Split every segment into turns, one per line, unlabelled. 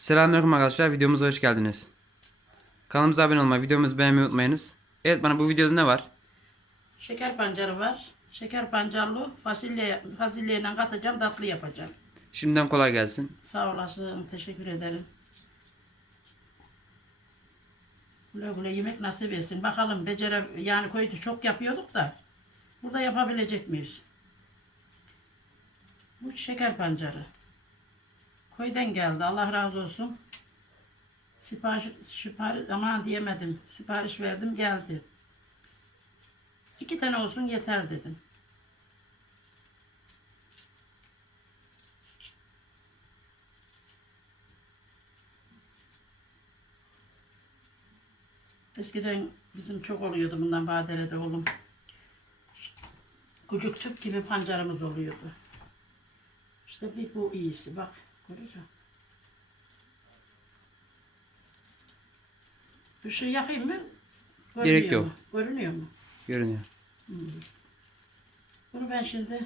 Selamünaleyküm arkadaşlar. Videomuza hoş geldiniz. Kanalımıza abone olmayı, videomuzu beğenmeyi unutmayınız. Evet bana bu videoda ne var?
Şeker pancarı var. Şeker pancarlı fasulye fasulyeyle katacağım tatlı yapacağım.
Şimdiden kolay gelsin.
Sağ olasın. Teşekkür ederim. Güle güle yemek nasip etsin. Bakalım becere yani koydu çok yapıyorduk da burada yapabilecek miyiz? Bu şeker pancarı. Köyden geldi. Allah razı olsun. Sipariş, sipariş aman diyemedim. Sipariş verdim geldi. İki tane olsun yeter dedim. Eskiden bizim çok oluyordu bundan badelede oğlum. Kucuk tüp gibi pancarımız oluyordu. İşte bir bu iyisi bak. Görüyorsun. Bir şey yakayım mı?
Gerek
Görünüyor
yok.
mu? Görünüyor mu?
Görünüyor.
Bunu ben şimdi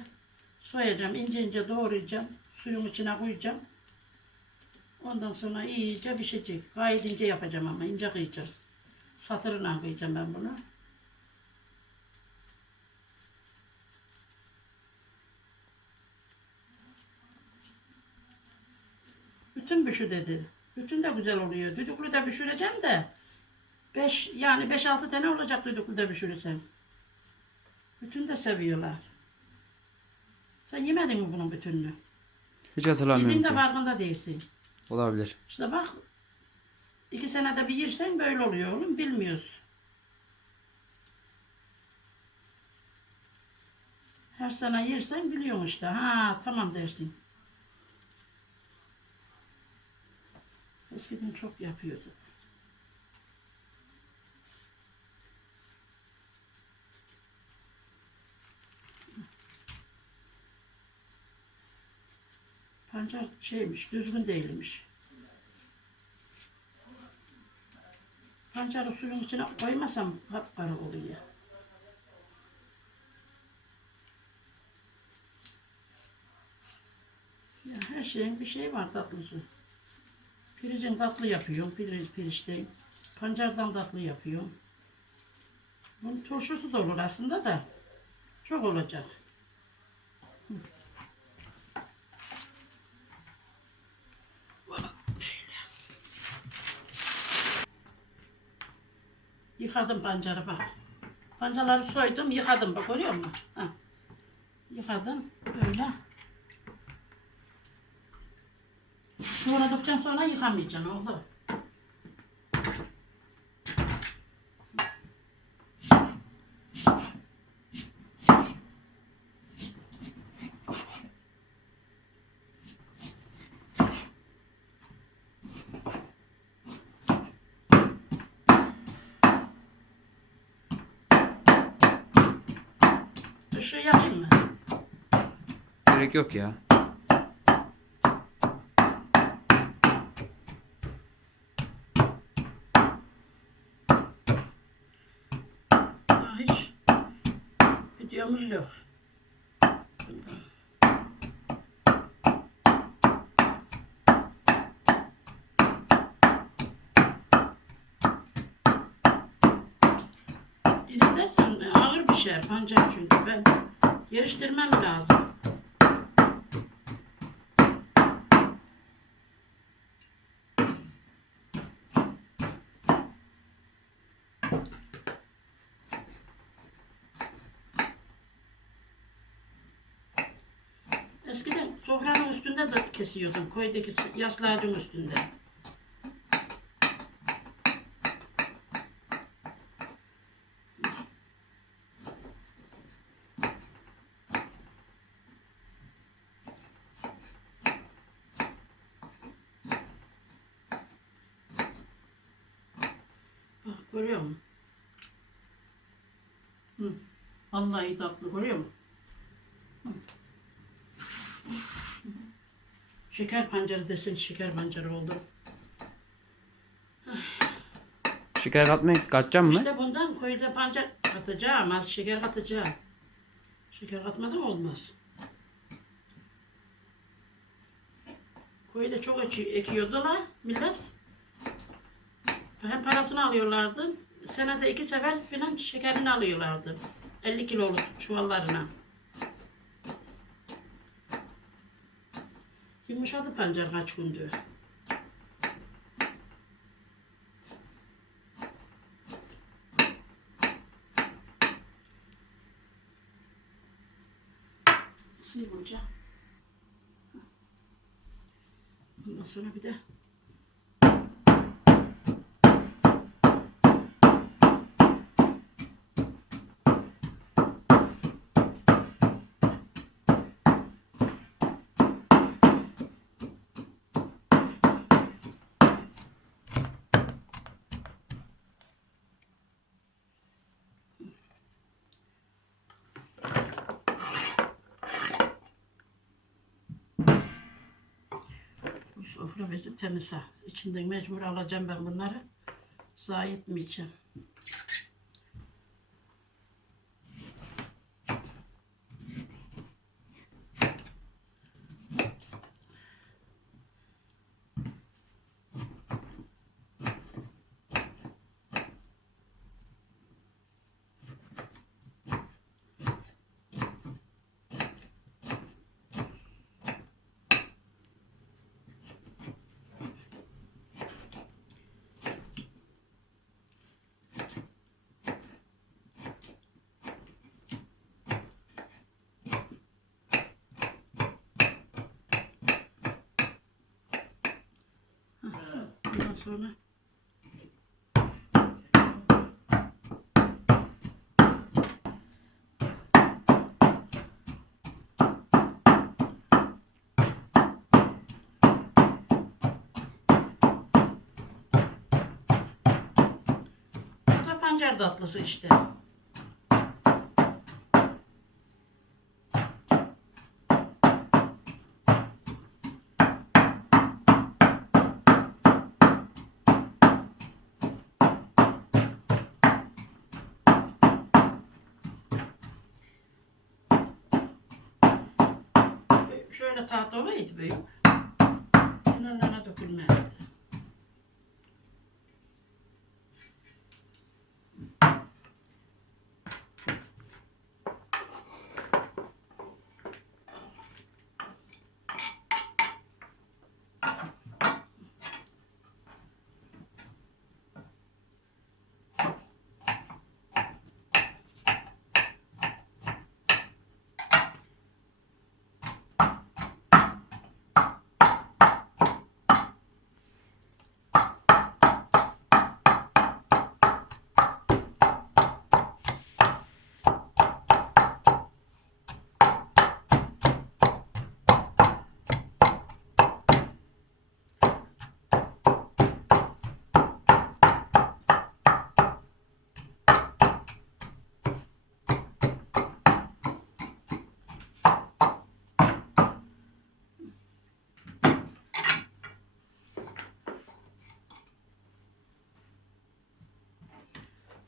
soyacağım. ince ince doğrayacağım. Suyun içine koyacağım. Ondan sonra iyice pişecek. Gayet ince yapacağım ama ince kıyacağım. Satırına kıyacağım ben bunu. Bütün büşü dedi. Bütün de güzel oluyor. Düdüklü de pişireceğim de. Beş, yani 5-6 tane olacak düdüklü de pişirirsem. Bütün de seviyorlar. Sen yemedin mi bunun bütününü?
Hiç hatırlamıyorum
Yediğinde farkında değilsin.
Olabilir.
İşte bak iki senede bir yersen böyle oluyor oğlum bilmiyoruz. Her sene yersen biliyorsun işte. Ha tamam dersin. Eskiden çok yapıyordu. Pancar şeymiş, düzgün değilmiş. Pancarı suyun içine koymasam kapkara oluyor. Ya her şeyin bir şeyi var tatlısı. Piricin tatlı yapıyorum, piriç, pirinçten. Pancardan tatlı yapıyorum. Bunun turşusu da olur aslında da. Çok olacak. Yıkadım pancarı bak. Pancarları soydum, yıkadım bak görüyor musun? Ha. Yıkadım böyle. Doğradıktan sonra yıkamayacaksın oldu. Işığı yakayım mı?
Gerek yok ya.
Daha hiç videomuz yok. İri dersen ağır bir şey pancar çünkü ben yarıştırmam lazım. Eskiden sofranın üstünde de kesiyordum. Koydaki yaslağacın üstünde. Bak görüyor musun? Hı. Vallahi tatlı görüyor musun? Şeker pancarı desin şeker pancarı oldu.
Şeker katmayı katacağım mı?
İşte bundan koyuda pancar katacağım, az şeker katacağım. Şeker katmadan olmaz. Köyde çok eki- ekiyordular millet. Hem parasını alıyorlardı. Senede iki sefer filan şekerini alıyorlardı. 50 kiloluk çuvallarına. Yumuşadı pancar kaç gündür. Sil bunca. Ondan sonra bir de sofra temiz ha. İçinden mecbur alacağım ben bunları. Zayi etmeyeceğim. Ondan sonra pancar tatlısı işte. Tahta olaydı büyük. Kenarlarına dökülmezdi.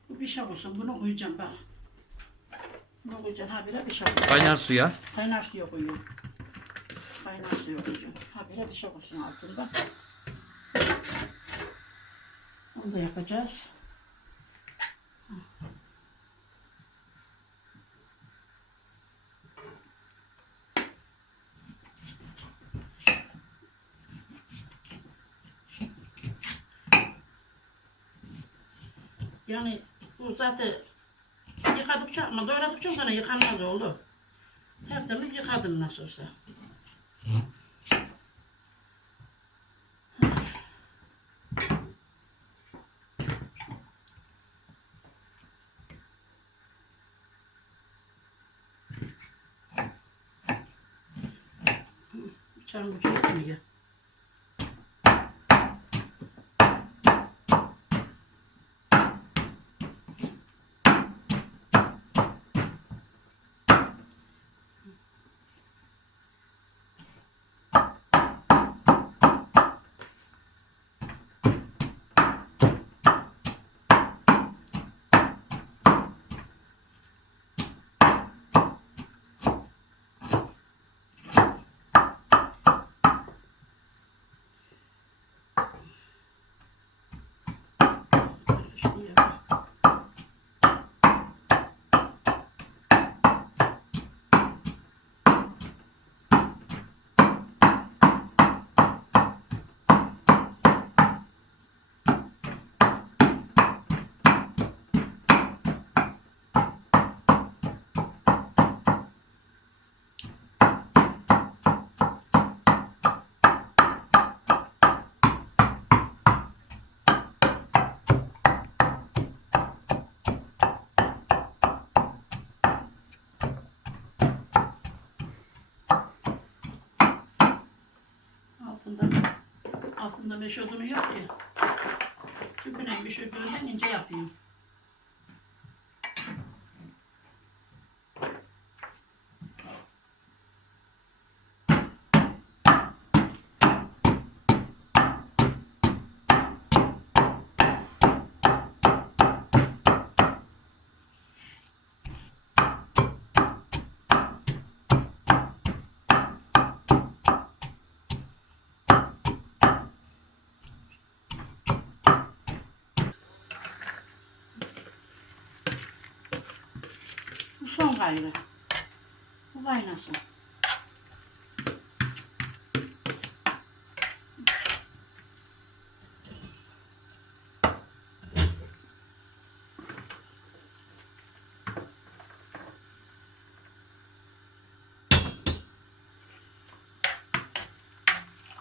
Bu bir şey olsun. Bunu koyacağım bak. Bunu koyacağım. Ha bire bir şey olsun.
Kaynar suya.
Kaynar suya koyuyorum. Kaynar suya koyacağım. Ha bire bir şey olsun altında. Onu da yapacağız. Yani bu zaten yıkadıkça ama doğradıkça sonra yıkanmaz oldu. Tertemiz yıkadım nasıl olsa. Bıçağın ucu yetmiyor. Bunda meş odunu yok ki. Tüpüne pişirdiğimden ince yapayım. Gayrı. Bu kaynasın.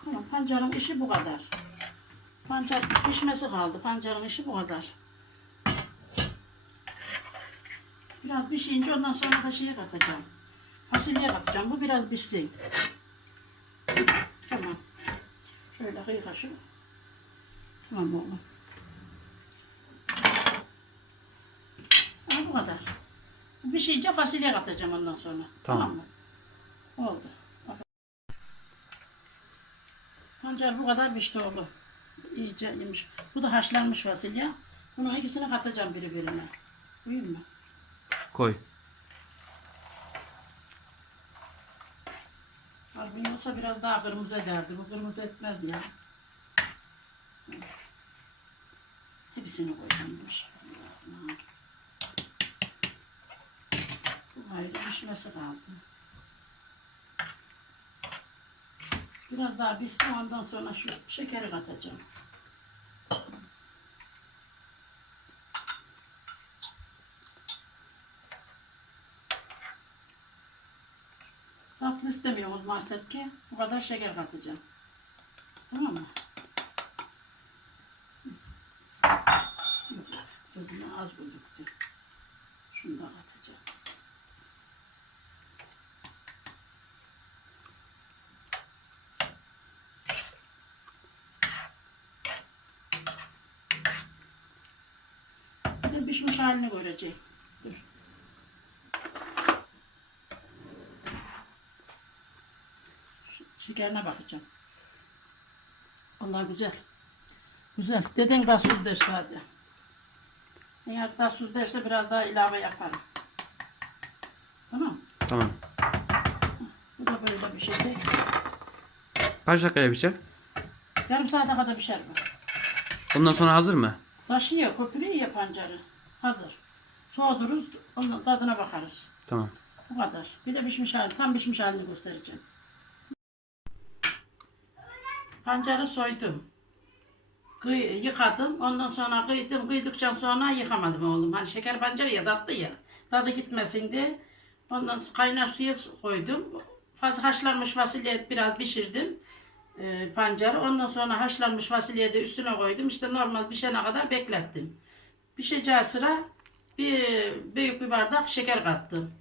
Tamam, pancarın işi bu kadar. Pancar pişmesi kaldı. Pancarın işi bu kadar. Biraz pişince ondan sonra da şeye katacağım. Fasulye katacağım. Bu biraz pişsin. Tamam. Şöyle kıyı. Tamam oğlum. Ha, bu kadar. Pişince fasulye katacağım ondan sonra.
Tamam.
mı? Oldu. Pancar bu kadar pişti oğlum. İyice yemiş. Bu da haşlanmış fasulye. Bunu ikisini katacağım birbirine. Buyur mu?
Koy.
Albüm olsa biraz daha kırmızı ederdi. Bu kırmızı etmez ya. Hepsini koyacağımmış. Bu ayrı pişmesi kaldı. Biraz daha pişti ondan sonra şu şekeri katacağım. Tatlı istemiyoruz maalesef ki. Bu kadar şeker katacağım. Tamam mı? Tuzunu az koyduk. Şunu da katacağım. Bir de pişmiş halini görecek. Şekerine bakacağım. Allah güzel. Güzel. Deden gazsız der sadece. Eğer gazsız derse biraz daha ilave yaparım. Tamam.
Tamam.
Bu da böyle bir şey.
Kaç dakikaya pişer?
Yarım saate kadar pişer bu.
Ondan sonra hazır mı?
Taşıyor, köpürüyor ya pancarı. Hazır. Soğuduruz, onun tadına bakarız.
Tamam.
Bu kadar. Bir de pişmiş hali, tam pişmiş halini göstereceğim. Pancarı soydum. Kıy, yıkadım. Ondan sonra kıydım. Kıydıktan sonra yıkamadım oğlum. Hani şeker pancarı ya tatlı ya. Tadı gitmesin diye. Ondan sonra kaynar suya koydum. Fazla haşlanmış fasulye biraz pişirdim. E, pancarı. Ondan sonra haşlanmış fasulyeyi de üstüne koydum. İşte normal pişene kadar beklettim. Pişeceği sıra bir büyük bir bardak şeker kattım.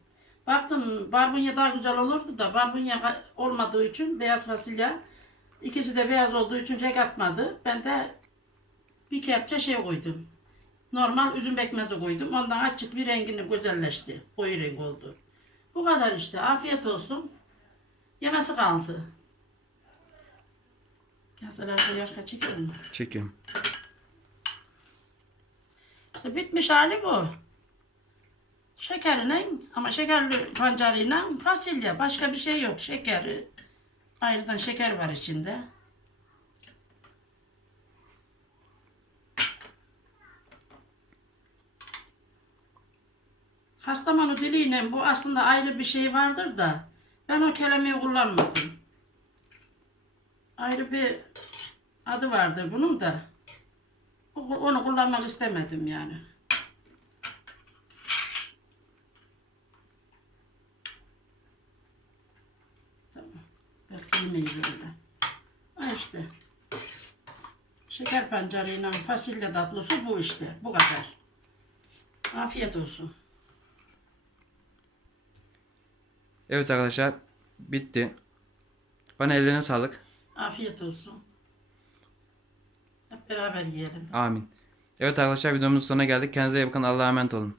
Baktım barbunya daha güzel olurdu da barbunya olmadığı için beyaz fasulye ikisi de beyaz olduğu için renk atmadı. Ben de bir kepçe şey koydum. Normal üzüm pekmezi koydum. Ondan açık bir rengini güzelleşti. Koyu renk oldu. Bu kadar işte. Afiyet olsun. Yemesi kaldı. Gazetelerde yer çekiyor mu?
Çekiyorum.
İşte bitmiş hali bu. Şekerine ama şekerli pancarıyla fasulye. Başka bir şey yok. Şekeri. Ayrıdan şeker var içinde. Kastamonu diliyle bu aslında ayrı bir şey vardır da ben o kelimeyi kullanmadım. Ayrı bir adı vardır bunun da. Onu kullanmak istemedim yani. Tamam. Belki yemeği böyle. Ha işte. Şeker pancarıyla fasulye tatlısı bu işte. Bu kadar. Afiyet olsun.
Evet arkadaşlar. Bitti. Bana ellerine sağlık.
Afiyet olsun. Hep beraber yiyelim.
Amin. Evet arkadaşlar videomuzun sonuna geldik. Kendinize iyi bakın. Allah'a emanet olun.